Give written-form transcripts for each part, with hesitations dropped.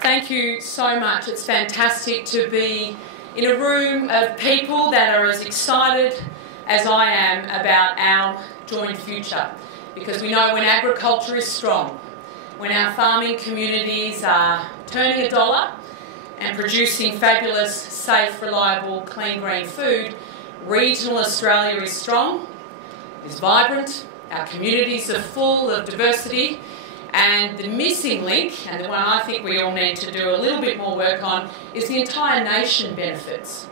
Thank you so much. It's fantastic to be in a room of people that are as excited as I am about our joint future, because we know when agriculture is strong, when our farming communities are turning a dollar and producing fabulous, safe, reliable, clean, green food, regional Australia is strong, is vibrant, our communities are full of diversity, and the missing link, and the one I think we all need to do a little bit more work on, is the entire nation benefits.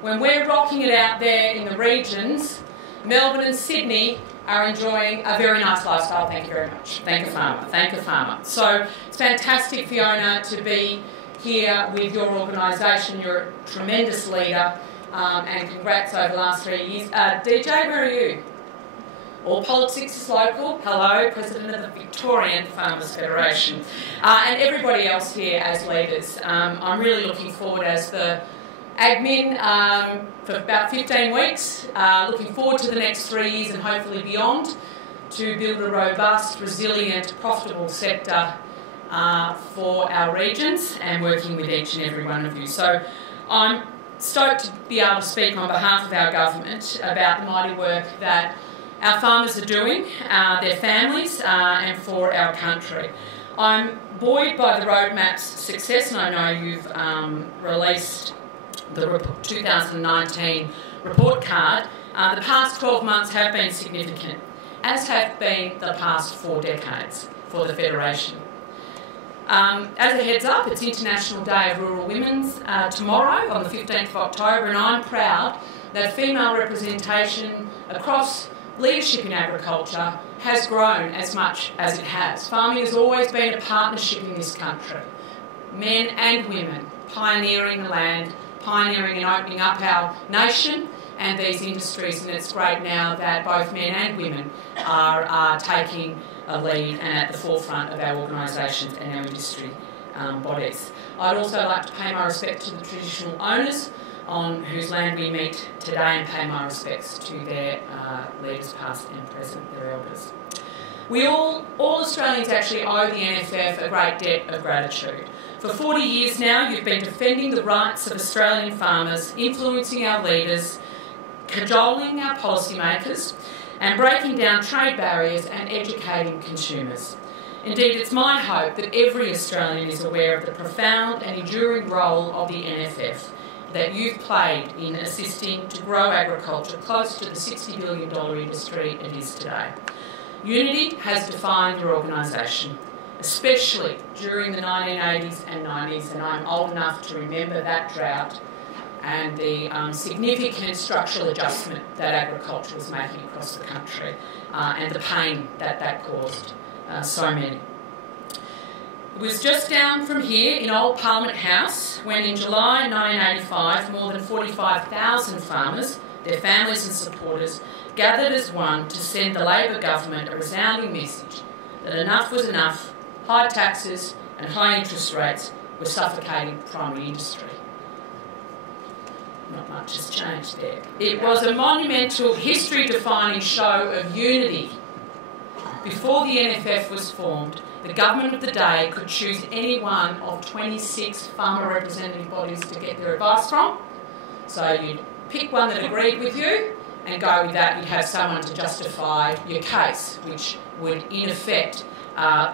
When we're rocking it out there in the regions, Melbourne and Sydney are enjoying a very nice lifestyle. Thank you very much. Thank a farmer. Thank a farmer. So it's fantastic, Fiona, to be here with your organisation. You're a tremendous leader, and congrats over the last 3 years. DJ, where are you? All politics is local. Hello, President of the Victorian Farmers Federation, and everybody else here as leaders. I'm really looking forward as the admin for about 15 weeks, looking forward to the next 3 years and hopefully beyond, to build a robust, resilient, profitable sector for our regions and working with each and every one of you. So I'm stoked to be able to speak on behalf of our government about the mighty work that our farmers are doing, their families, and for our country. I'm buoyed by the roadmap's success, and I know you've released the 2019 report card. The past 12 months have been significant, as have been the past 4 decades for the Federation. As a heads up, it's International Day of Rural Women's tomorrow on the 15th of October, and I'm proud that female representation across leadership in agriculture has grown as much as it has. Farming has always been a partnership in this country. Men and women pioneering the land, pioneering and opening up our nation and these industries, and it's great now that both men and women are taking a lead and at the forefront of our organisations and our industry bodies. I'd also like to pay my respect to the traditional owners on whose land we meet today, and pay my respects to their leaders past and present, their elders. We all Australians actually owe the NFF a great debt of gratitude. For 40 years now, you've been defending the rights of Australian farmers, influencing our leaders, cajoling our policymakers, and breaking down trade barriers and educating consumers. Indeed, it's my hope that every Australian is aware of the profound and enduring role of the NFF that you've played in assisting to grow agriculture close to the $60 billion industry it is today. Unity has defined your organisation, especially during the 1980s and 90s, and I'm old enough to remember that drought and the significant structural adjustment that agriculture was making across the country, and the pain that that caused so many. It was just down from here in Old Parliament House when in July 1985 more than 45,000 farmers, their families and supporters gathered as one to send the Labor government a resounding message that enough was enough, high taxes and high interest rates were suffocating primary industry. Not much has changed there. It was a monumental, history-defining show of unity. Before the NFF was formed, the government of the day could choose any one of 26 farmer representative bodies to get their advice from. So you'd pick one that agreed with you and go with that. You'd have someone to justify your case, which would in effect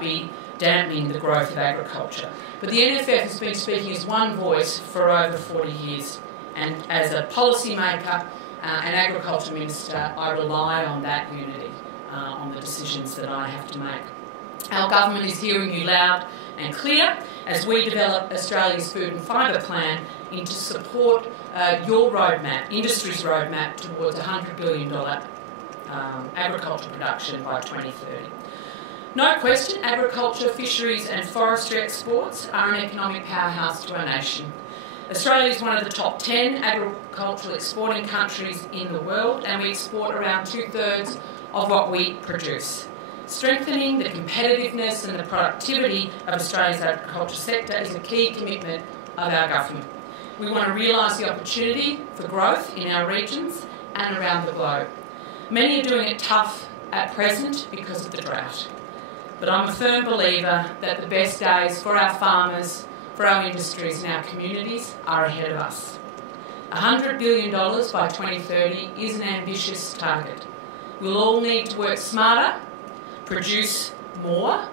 be dampening the growth of agriculture. But the NFF has been speaking as one voice for over 40 years. And as a policymaker and agriculture minister, I rely on that unity, on the decisions that I have to make. Our government is hearing you loud and clear as we develop Australia's food and fibre plan into support your roadmap, industry's roadmap towards $100 billion agriculture production by 2030. No question, agriculture, fisheries and forestry exports are an economic powerhouse to our nation. Australia is one of the top 10 agricultural exporting countries in the world, and we export around 2/3 of what we produce. Strengthening the competitiveness and the productivity of Australia's agriculture sector is a key commitment of our government. We want to realise the opportunity for growth in our regions and around the globe. Many are doing it tough at present because of the drought, but I'm a firm believer that the best days for our farmers, for our industries in our communities are ahead of us. $100 billion by 2030 is an ambitious target. We'll all need to work smarter, produce more,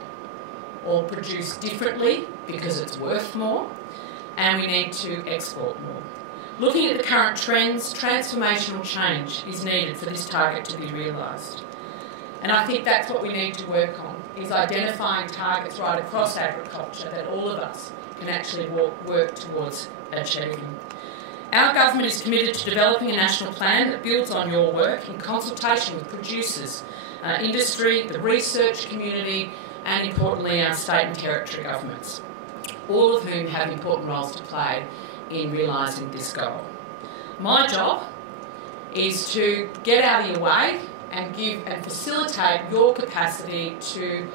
or produce differently because it's worth more, and we need to export more. Looking at the current trends, transformational change is needed for this target to be realised. And I think that's what we need to work on, is identifying targets right across agriculture that all of us can actually work towards achieving. Our government is committed to developing a national plan that builds on your work in consultation with producers, industry, the research community, and importantly our state and territory governments, all of whom have important roles to play in realising this goal. My job is to get out of your way and give and facilitate your capacity to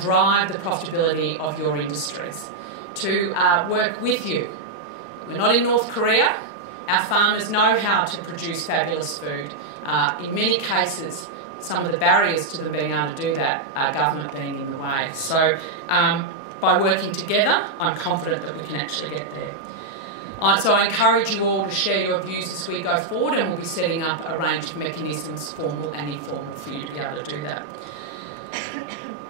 drive the profitability of your industries, to work with you. We're not in North Korea. Our farmers know how to produce fabulous food. In many cases, some of the barriers to them being able to do that are government being in the way. So by working together, I'm confident that we can actually get there. So I encourage you all to share your views as we go forward, and we'll be setting up a range of mechanisms, formal and informal, for you to be able to do that.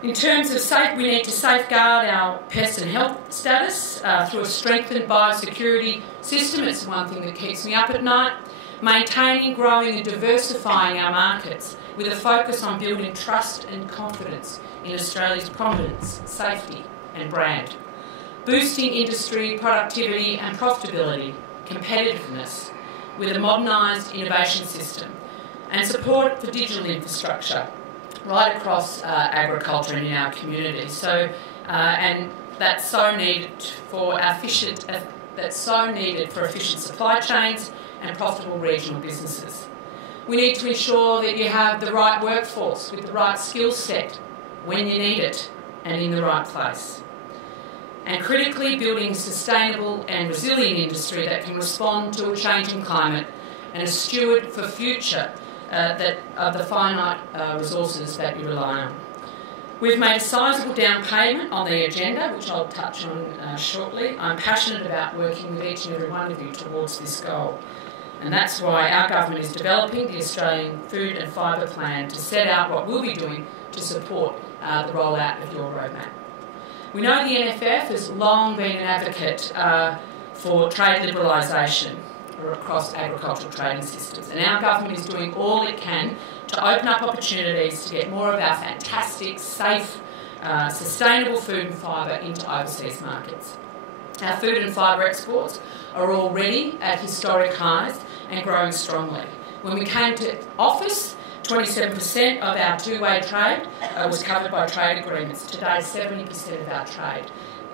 In terms of we need to safeguard our pest and health status through a strengthened biosecurity system. It's one thing that keeps me up at night. Maintaining, growing and diversifying our markets with a focus on building trust and confidence in Australia's prominence, safety and brand. Boosting industry productivity and profitability, competitiveness with a modernised innovation system, and support for digital infrastructure right across agriculture and in our communities. So, and that's so needed for efficient supply chains and profitable regional businesses. We need to ensure that you have the right workforce with the right skill set when you need it and in the right place. And critically, building a sustainable and resilient industry that can respond to a changing climate and a steward for future of the finite resources that you rely on. We've made a sizable down payment on the agenda, which I'll touch on shortly. I'm passionate about working with each and every one of you towards this goal. And that's why our government is developing the Australian Food and Fibre Plan to set out what we'll be doing to support the rollout of your roadmap. We know the NFF has long been an advocate for trade liberalisation across agricultural trading systems, and our government is doing all it can to open up opportunities to get more of our fantastic, safe, sustainable food and fibre into overseas markets. Our food and fibre exports are already at historic highs and growing strongly. When we came to office, 27% of our two-way trade was covered by trade agreements. Today, 70% of our trade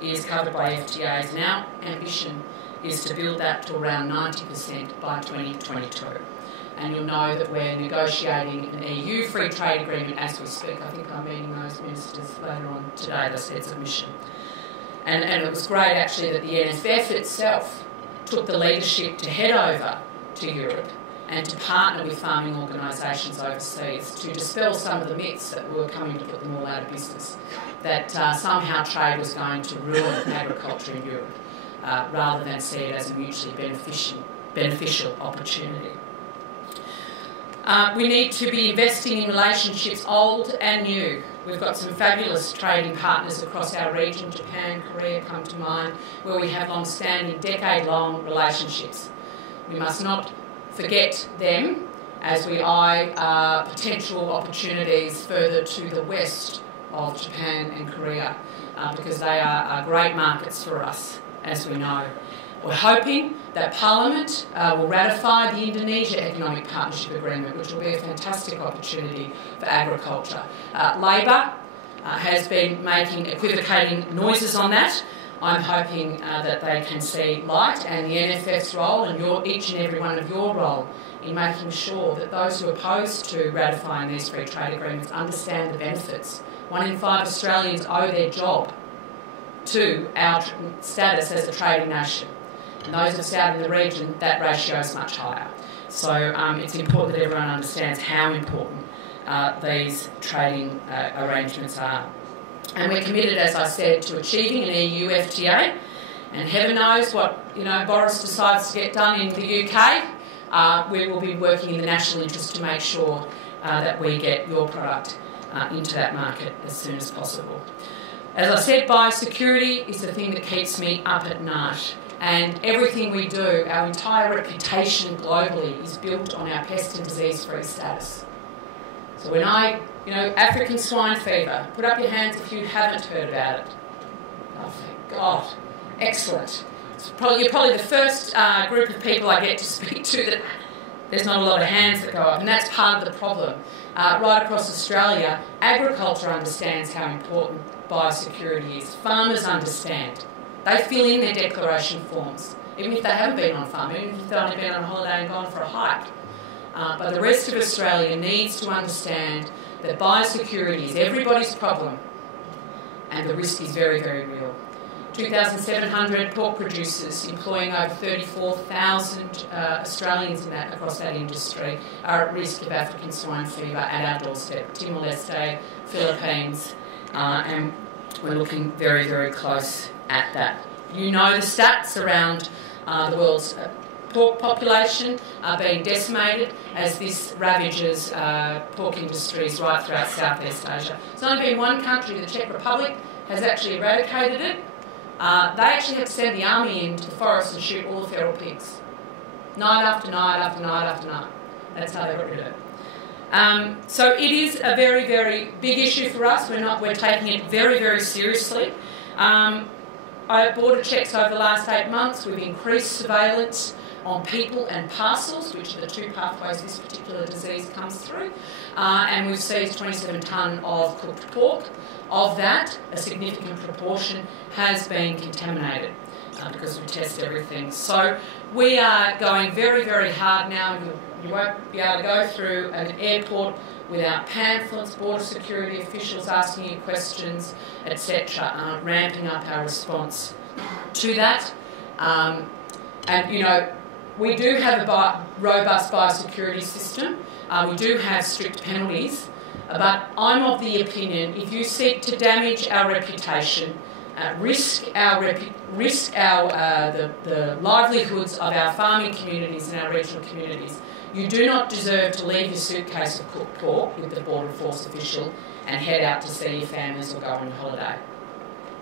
is covered by FTAs, and our ambition is to build that to around 90% by 2022. And you'll know that we're negotiating an EU free trade agreement as we speak. I think I'm meeting those ministers later on today, that's their submission. And it was great, actually, that the NFF itself took the leadership to head over to Europe and to partner with farming organisations overseas to dispel some of the myths that were coming to put them all out of business, that somehow trade was going to ruin agriculture in Europe, rather than see it as a mutually beneficial opportunity. We need to be investing in relationships old and new. We've got some fabulous trading partners across our region. Japan, Korea come to mind, where we have long-standing, decade-long relationships. We must not forget them as we eye potential opportunities further to the west of Japan and Korea, because they are great markets for us, as we know. We're hoping that Parliament will ratify the Indonesia Economic Partnership Agreement, which will be a fantastic opportunity for agriculture. Labor has been making equivocating noises on that. I'm hoping that they can see light, and the NFF's role and each and every one of your role in making sure that those who are opposed to ratifying these free trade agreements understand the benefits. 1 in 5 Australians owe their job to our status as a trading nation. And those of us out in the region, that ratio is much higher. So it's important that everyone understands how important these trading arrangements are. And we're committed, as I said, to achieving an EU FTA And heaven knows what Boris decides to get done in the UK. We will be working in the national interest to make sure that we get your product into that market as soon as possible. As I said, biosecurity is the thing that keeps me up at night. And everything we do, our entire reputation globally is built on our pest and disease-free status. So when African swine fever, put up your hands if you haven't heard about it. Oh, thank God. Excellent. You're probably the first group of people I get to speak to that there's not a lot of hands that go up, and that's part of the problem. Right across Australia, agriculture understands how important biosecurity is. Farmers understand. They fill in their declaration forms, even if they haven't been on farm, even if they've only been on holiday and gone for a hike. But the rest of Australia needs to understand that biosecurity is everybody's problem and the risk is very, very real. 2,700 pork producers employing over 34,000 Australians across that industry are at risk of African swine fever at our doorstep, Timor-Leste, Philippines, and we're looking very, very close at that. You know the stats around the world's pork population are being decimated as this ravages pork industries right throughout Southeast Asia. It's only been one country, the Czech Republic, has actually eradicated it. They actually had to send the army into the forest and shoot all the feral pigs. Night after night after night after night. That's how they got rid of it. So it is a very, very big issue for us. We're taking it very, very seriously. Border checks over the last 8 months. We've increased surveillance on people and parcels, which are the two pathways this particular disease comes through. And we've seized 27 tonne of cooked pork. Of that, a significant proportion has been contaminated because we test everything. So we are going very, very hard now. You won't be able to go through an airport without pamphlets, border security officials asking you questions, etc., ramping up our response to that. We do have a robust biosecurity system. We do have strict penalties. But I'm of the opinion, if you seek to damage our reputation, risk the livelihoods of our farming communities and our regional communities, you do not deserve to leave your suitcase of cooked pork with the Border Force official and head out to see your families or go on holiday.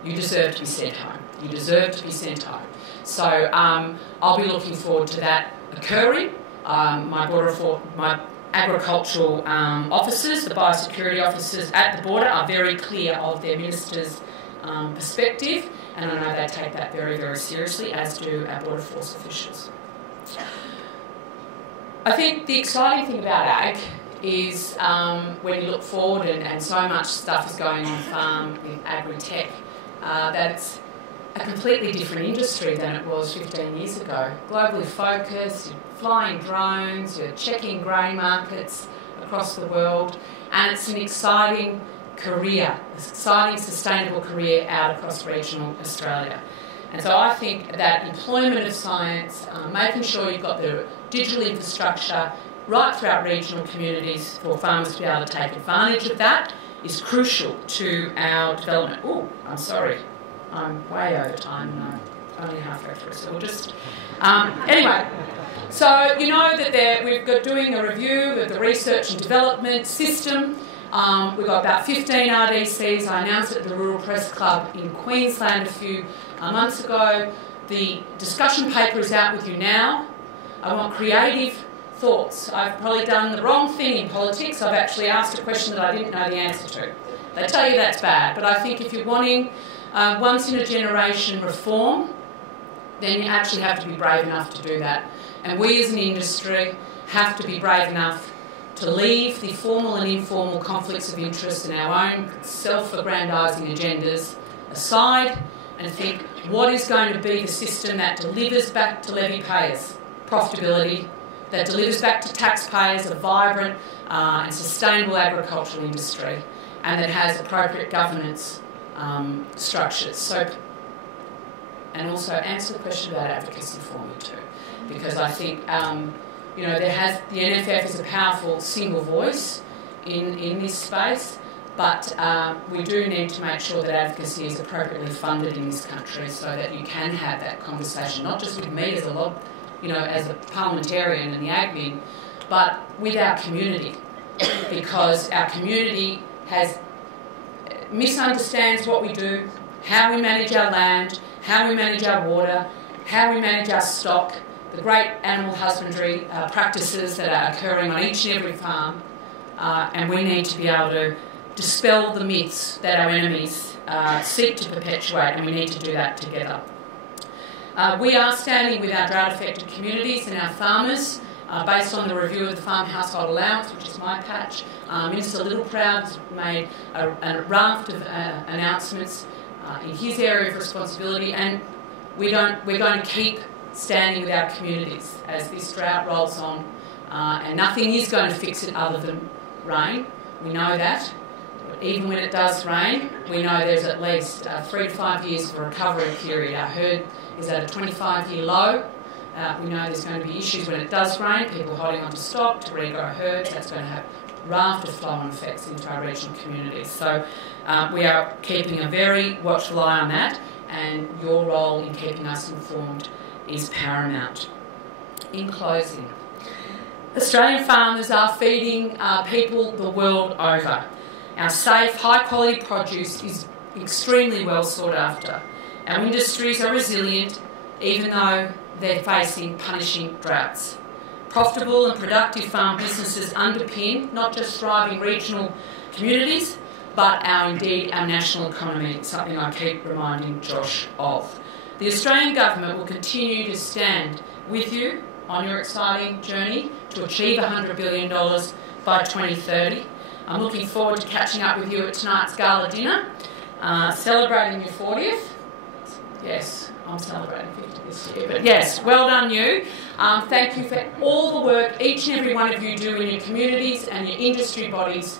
You deserve to be sent home. You deserve to be sent home. So I'll be looking forward to that occurring. My agricultural officers, the biosecurity officers at the border, are very clear of their minister's perspective, and I know they take that very, very seriously, as do our Border Force officials. I think the exciting thing about ag is when you look forward, and so much stuff is going on farm with agri-tech, that it's a completely different industry than it was 15 years ago. Globally focused, you're flying drones, you're checking grain markets across the world, and it's an exciting career, an exciting sustainable career out across regional Australia. And so I think that employment of science, making sure you've got the digital infrastructure right throughout regional communities for farmers to be able to take advantage of that is crucial to our development. Oh, I'm sorry. I'm way over time and I'm only halfway through, so we'll just... anyway, so you know that we've got doing a review of the research and development system. We've got about 15 RDCs. I announced it at the Rural Press Club in Queensland a few months ago. The discussion paper is out with you now. I want creative thoughts. I've probably done the wrong thing in politics. I've actually asked a question that I didn't know the answer to. They tell you that's bad, but I think if you're wanting once-in-a-generation reform, then you actually have to be brave enough to do that. And we as an industry have to be brave enough to leave the formal and informal conflicts of interest and our own self-aggrandising agendas aside and think what is going to be the system that delivers back to levy payers profitability, that delivers back to taxpayers a vibrant and sustainable agricultural industry, and that has appropriate governance structures. So, and also answer the question about advocacy for me too, because I think the NFF is a powerful single voice in this space. but we do need to make sure that advocacy is appropriately funded in this country so that you can have that conversation, not just with me as as a parliamentarian and the admin, but with our community, because our community misunderstands what we do, how we manage our land, how we manage our water, how we manage our stock, the great animal husbandry practices that are occurring on each and every farm, and we need to be able to dispel the myths that our enemies seek to perpetuate, and we need to do that together. We are standing with our drought-affected communities and our farmers based on the review of the Farm Household Allowance, which is my patch. Minister Littleproud has made a raft of announcements in his area of responsibility, and we're going to keep standing with our communities as this drought rolls on, and nothing is going to fix it other than rain. We know that. But even when it does rain, we know there's at least 3 to 5 years of a recovery period. Our herd is at a 25-year low. We know there's going to be issues when it does rain, people holding on to stock to regrow herds. That's going to have a raft of flow-on effects into our regional communities. So we are keeping a very watchful eye on that, and your role in keeping us informed is paramount. In closing, Australian farmers are feeding people the world over. Our safe, high-quality produce is extremely well sought after. Our industries are resilient, even though they're facing punishing droughts. Profitable and productive farm businesses underpin not just thriving regional communities, but indeed our national economy, something I keep reminding Josh of. The Australian Government will continue to stand with you on your exciting journey to achieve $100 billion by 2030. I'm looking forward to catching up with you at tonight's gala dinner, celebrating your 40th. Yes, I'm celebrating 50 this year, but yes, well done you. Thank you for all the work each and every one of you do in your communities and your industry bodies.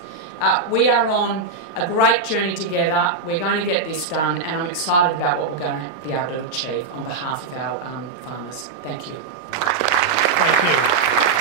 We are on a great journey together. We're going to get this done, and I'm excited about what we're going to be able to achieve on behalf of our farmers. Thank you. Thank you.